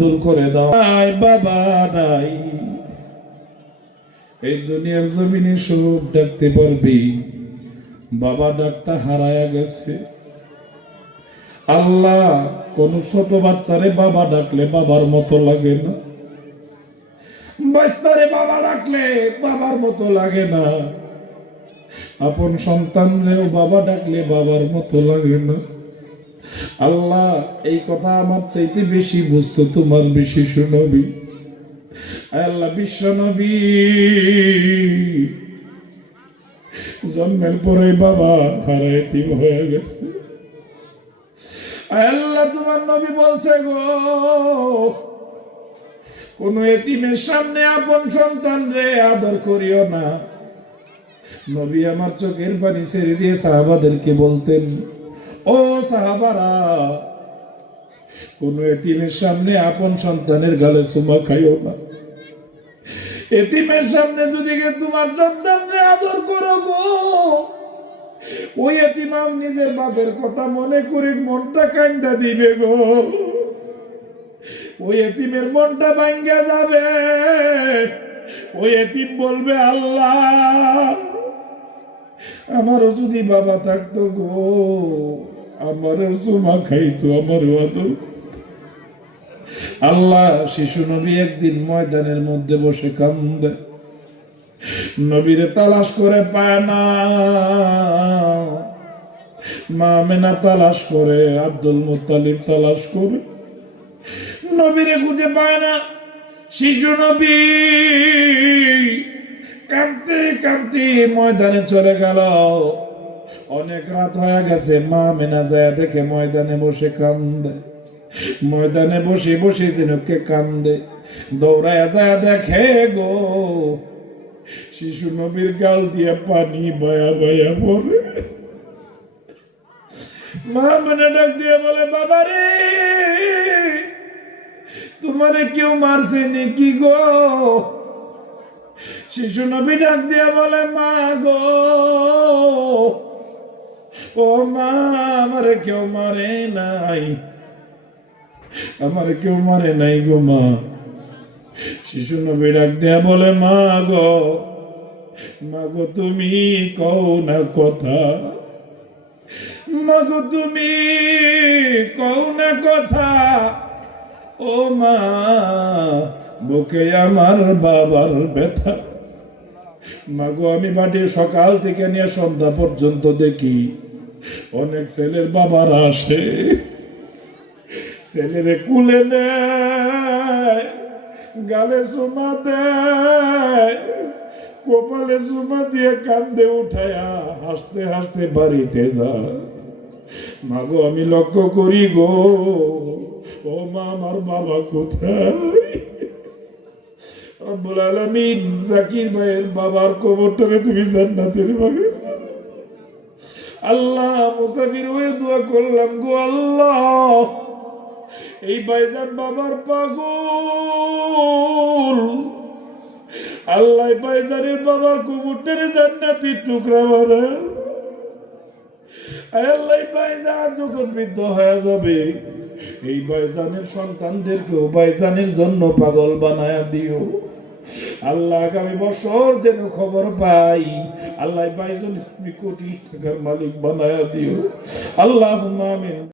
দূর করে দাও। বাবা নাই, এই দুনিয়ার জমিনে সুখ ডাকতে পারবি, বাবা ডাকটা হারায়া গেছে। আল্লাহ, কোন ছোট বাচ্চারে বাবা ডাকলে বাবার মতো লাগে না, বাচ্চারে বাবা ডাকলে বাবার মতো লাগে না, আপন সন্তানরেও বাবা ডাকলে বাবার মতো লাগে না। আল্লাহ, এই কথা আমার চাইতে বেশি বুঝতো তোমার বেশি নবী। আল্লাহ, বিশ্ব নবী জন্মের পরে বাবা হারায় এতিম হয়ে গেছে। আল্লাহ, তোমার নবী বলছে গো, কোন এতিমের সামনে আপন সন্তান রে আদর করিও না। নবী আমার চোখের পানি ছেড়ে দিয়ে সাহাবাদেরকে বলতেন, ও সাহাবারা, কোন এতিমের সামনে আপন সন্তানের গালে চুমা খাইও না। এতিমের সামনে যদি তোমার সন্তানরে আদর করো গো, ওই এতিম নিজের বাপের কথা মনে করে মনটা কান্দা দিবে গো। ওই এতিমের মনটা ভাঙ্গা যাবে। ওই এতিম বলবে, আল্লাহ, আমারও যদি বাবা থাকতো গো, আমারও চুমা খাইতো, আমারও আদর। আল্লাহ, শিশু নবী একদিন ময়দানের মধ্যে বসে কান্দে, নবীরে তালাশ করে পায় না। মা আমেনা তালাশ করে, আব্দুল মুত্তালিব তালাশ করে, নবীরে খুঁজে পায় না। শিশু নবী কাঁদতে কাঁদতে ময়দানে চলে গেল। অনেক রাত হয়ে গেছে। মা আমেনা যায় দেখে ময়দানে বসে কান্দে। ময়দানে বসে বসে যেনকে কান্দে, দৌড়ায় যায় দেখে গো, শিশু নবীর গাল দিয়ে পানি বয়া বয়া পড়ে। মা মনে ডাক দিয়ে বলে, বাবা রে, তোমারে কেউ মারছে নাকি গো? শিশু নবী ডাক দিয়ে বলে, মা গো, ও মা, আমারে কেউ মারে নাই, আমারে কেউ মারে নাই গো মা। শিশু নবী ডাক দিয়া বলে, মা গো, মা গো, তুমি কও না কথা, মা গো, তুমি কও না কথা। ও মা, বুকে আমার বাবার ব্যথা। মা গো, আমি বাড়ির সকাল থেকে নিয়ে সন্ধ্যা পর্যন্ত দেখি অনেক ছেলের বাবারা আসে, ছেলেরে কুলে নেয়, গালে চুমা দেয়, কপালে চুমা দিয়ে কান্দে উঠায়া হাসতে হাসতে বাড়িতে যায়। মাগো, আমি লক্ষ্য করি গো, ও মা, আমার বাবা কোথায়? রব্বুল আলামিন জাকির ভাইয়ের বাবার কবরটাকে তুমি জান্নাতের বাগে। আল্লাহ, মুসাফির হয়ে দোয়া করলাম গো, আল্লাহ, এই ভাইজান বাবার পাগল, আল্লাহ ভাইজানের বাবার কবরটারে জান্নাতের টুকরা বানায়। আল্লাহ, ভাইজান যখন বৃদ্ধ হয়ে যাবে, এই ভাইজানের সন্তানদেরকেও ভাইজানের জন্য পাগল বানায়া দিও। আল্লাহ, আগামী বছর যেন খবর পাই, আল্লাহ ভাইজান কোটি টাকার মালিক বানায়া দিও। আল্লাহুম্মা আমিন।